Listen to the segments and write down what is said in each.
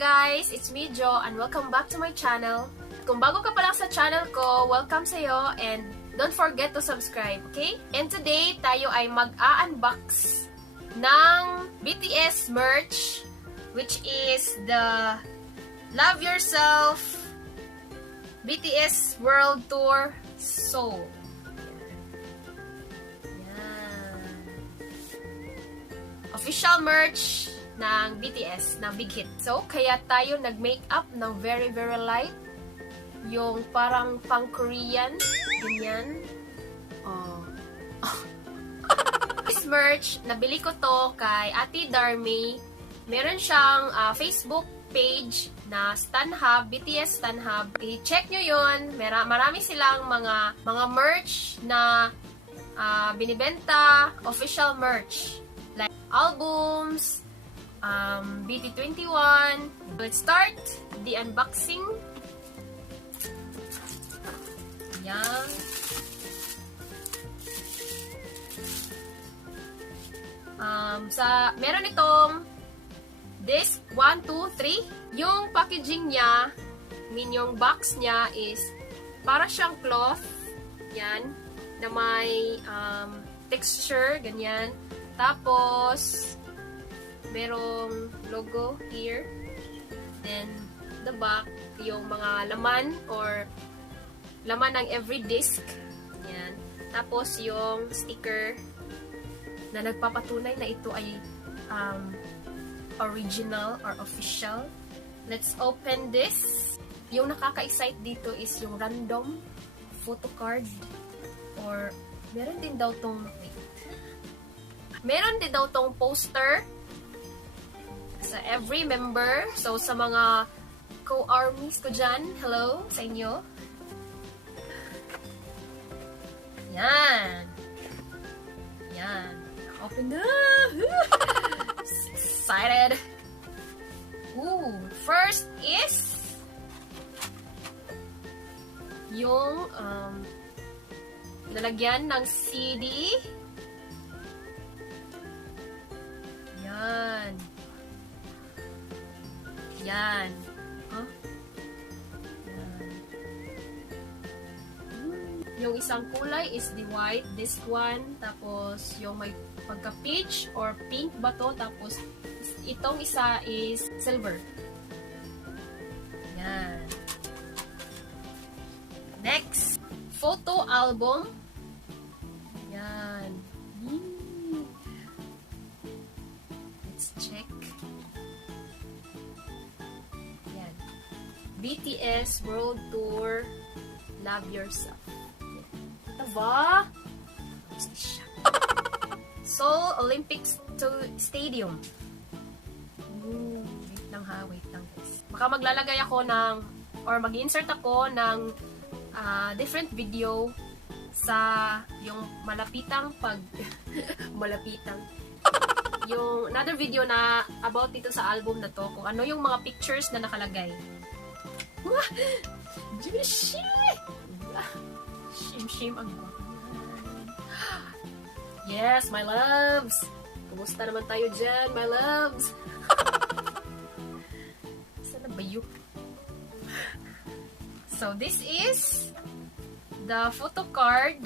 guys, it's me Jo and welcome back to my channel. Kung bago ka pa lang sa channel ko, welcome sa'yo and don't forget to subscribe, okay? And today, tayo ay mag-a-unbox ng BTS merch, which is the Love Yourself BTS World Tour Seoul. Yan. Official merch ng BTS, ng BitHit. So, kaya tayo nag-makeup ng very, very light. Yung parang pang-Korean. Ganyan. Oh. This merch, nabili ko to kay Ate Darmy. Meron siyang Facebook page na Stan Hub, BTS Stan Hub. I-check nyo yun. Marami silang mga merch na binibenta. Official merch. Like albums, BT21. Let's start the unboxing. Yan. Meron itong disc 1, 2, 3. Yung packaging niya, yung box niya is para siyang cloth. Yan. Na may texture, ganyan. Tapos, merong logo here. Then, the back, yung mga laman or laman ng every disc. Yan. Tapos, yung sticker na nagpapatunay na ito ay original or official. Let's open this. Yung nakaka-excite dito is yung random photo card or meron din daw tong poster sa every member. So, sa mga co-armies ko dyan, hello sa inyo. Yan. Yan. Open na! Excited! Ooh, first is yung lalagyan ng CD. Yan. Yan. Huh? Yan. Yung isang kulay is the white, this one. Tapos, yung may pagka-peach or pink ba to? Tapos, itong isa is silver. Yan. Next, photo album. Yan. Let's check. Yan. BTS World Tour Love Yourself. Ito ba? Seoul Olympic Stadium. Wait lang ha, wait lang. Baka maglalagay ako ng, or mag-insert ako ng different video sa yung malapitang yung another video na about dito sa album na to, kung ano yung mga pictures na nakalagay. Shim ang yes, my loves! Kumusta naman tayo dyan, my loves? Saan na ba yun? So, this is the photo card.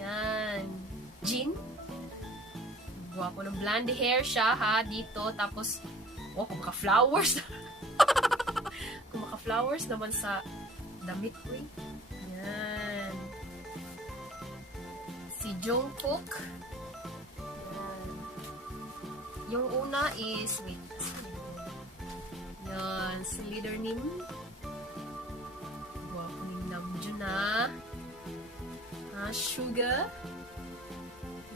Yan. Jin. Guwapo ng blonde hair siya, ha, dito. Tapos, kumaka-flowers. Kumaka-flowers naman sa damit ko, eh. Yan. Si Jungkook. Yan. Yung una is, wait. Yan, si leader nim. Guwapo ni Namjoon na. Suga.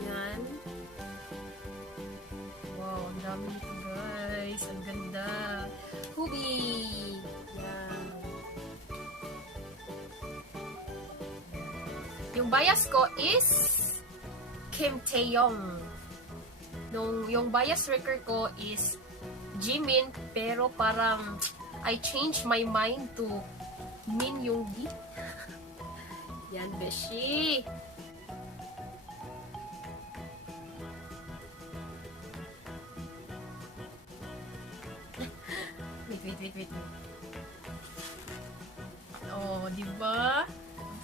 Yan. Wow, ang dami nito guys. Ang ganda. Hubi. Yan. Yung bias ko is Kim Taeyong. Yung bias record ko is Jimin, pero parang I changed my mind to Min Yoongi. Yan, beshi. Wait. Oh, di ba?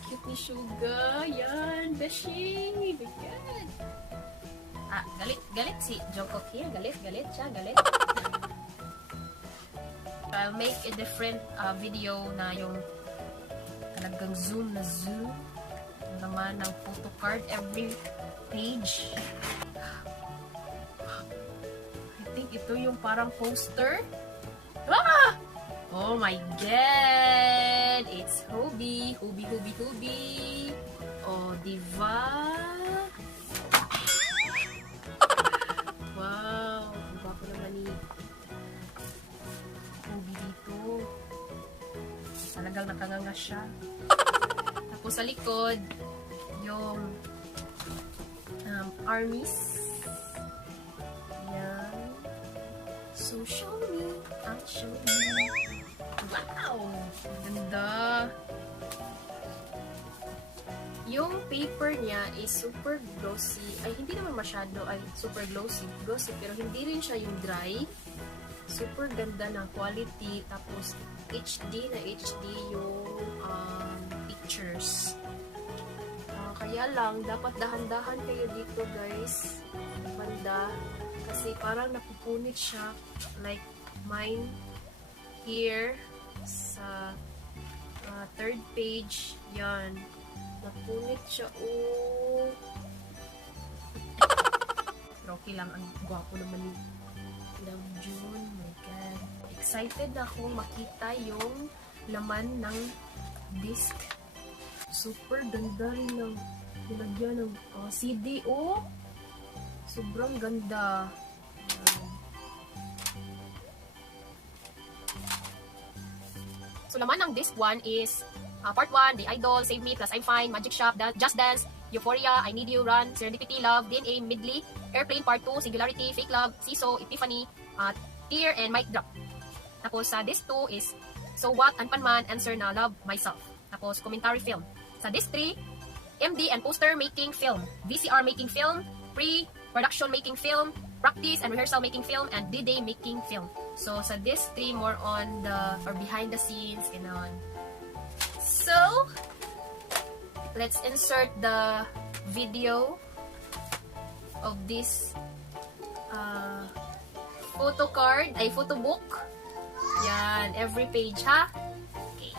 Cute ni Suga. Yan, Beshi. Yan. Ah, galit si Jungkook here. Galit siya, galit. I'll make a different video na yung talagang zoom na zoom. Naman ng photo card every page. I think ito yung parang poster. Ah! Oh my God! It's Hobie. Oh, diba? Wow! Diba ko naman ni Hobie dito. Talagang nakanganga siya. Tapos sa likod, yung armies. Yan. So, show me. I'll show you. Wow! Ganda. Yung paper niya is super glossy. Ay, hindi naman masyado ay super glossy. Pero hindi rin siya yung dry. Super ganda ng quality. Tapos, HD yung pictures. Kaya lang, dapat dahan-dahan kayo dito, guys. Banda. Kasi parang napupunit siya. Like mine here sa third page. Yan. Napunit siya. Oh. Pero okay lang. Ang gwapo naman ni June. My God. Excited na akong makita yung laman ng disc. Super ganda rin ng nilagyan ng CD. Oh. Sobrang ganda. So, laman ng disc 1 is part 1, The Idol, Save Me, Plus I'm Fine, Magic Shop, Just Dance, Euphoria, I Need You, Run, Serendipity, Love, DNA, Midley, Airplane Part 2, Singularity, Fake Love, Siso, Epiphany, Tear, and Mic Drop. Tapos sa disc 2 is So What, Anpanman, Answer na, Love, Myself. Tapos commentary film. Sa disc 3, MD and poster making film, VCR making film, pre-production making film, practice and rehearsal making film, and D-Day making film. So, sa disc 3, more on the, or behind the scenes, gano'n. So, let's insert the video of this photo card, ay photo book. Yan, every page, ha? Okay.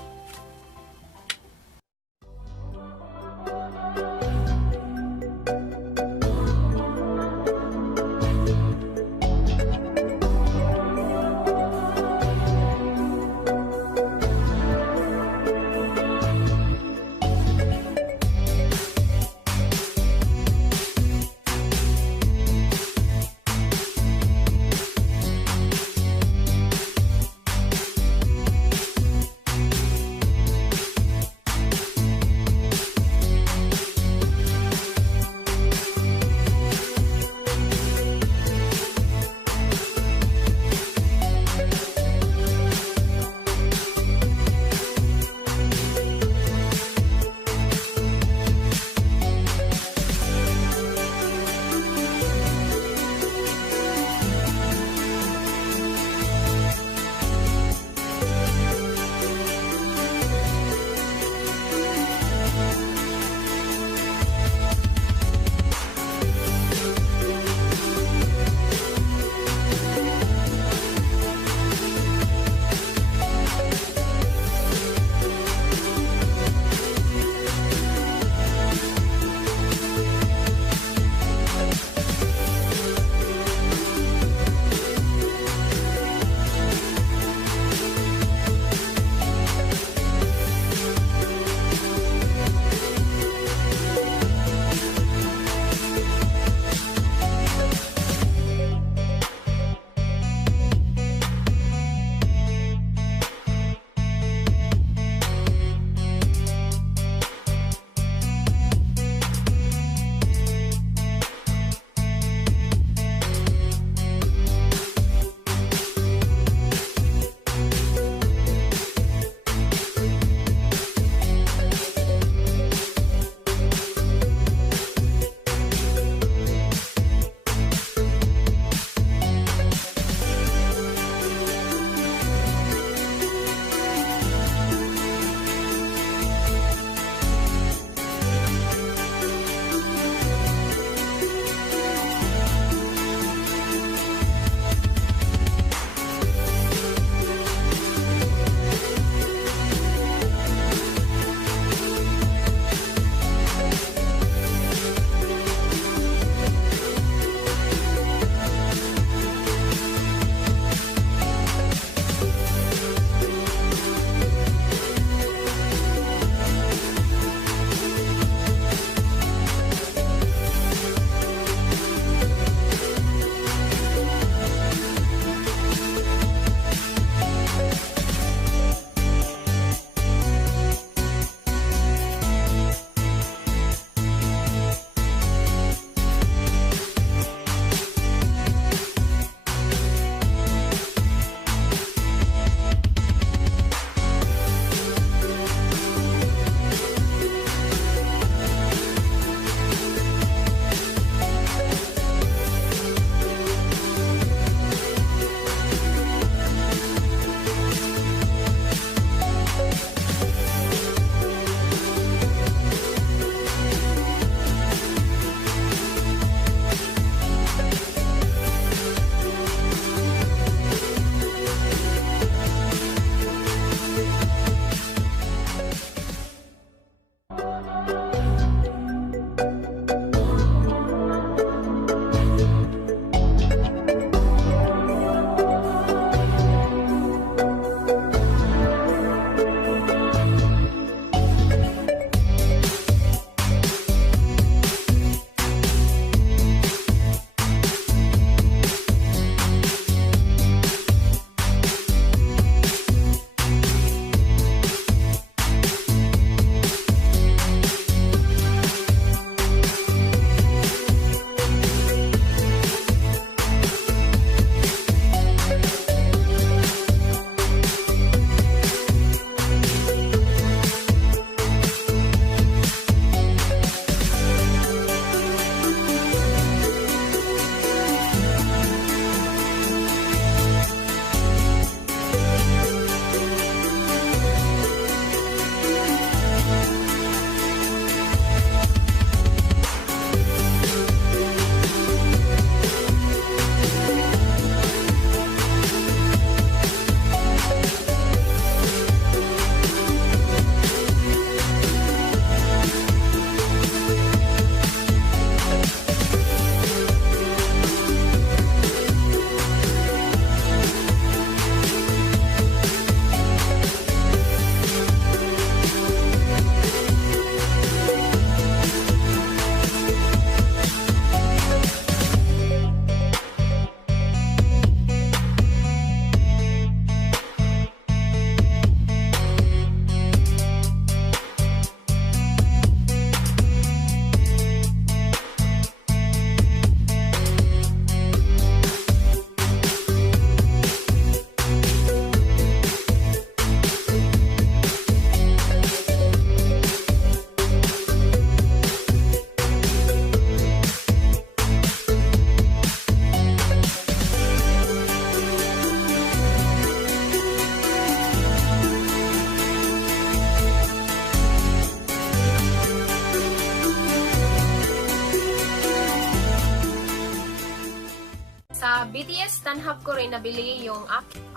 BTS Tanhub ko rin nabili yung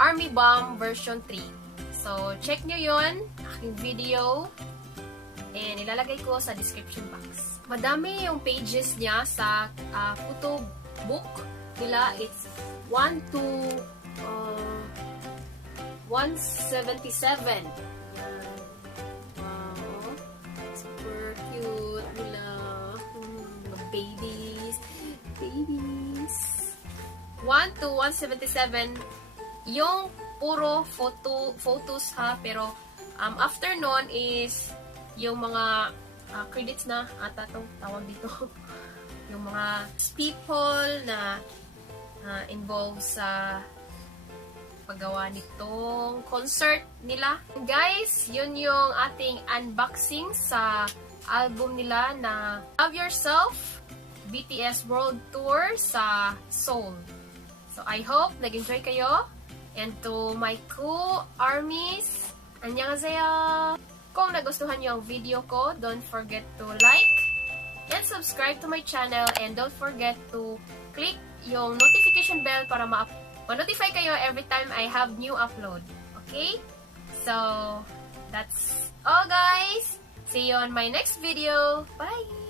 Army Bomb version 3. So, check nyo yun, aking video. And ilalagay ko sa description box. Madami yung pages niya sa photo book nila. It's 177. Wow. Super cute nila. Mga babies. Babies. 1 to 177 yung puro photos ha. Pero after nun is yung mga credits na ata itong tawag dito. Yung mga people na involved sa paggawa nitong concert nila. Guys, yun yung ating unboxing sa album nila na Love Yourself BTS World Tour sa Seoul. So I hope nag-enjoy kayo. And to my co-armies, annyeonghaseyo! Kung nagustuhan niyo ang video ko, don't forget to like and subscribe to my channel, and don't forget to click yung notification bell para ma-notify kayo every time I have new upload. Okay? So, that's all guys! See you on my next video. Bye!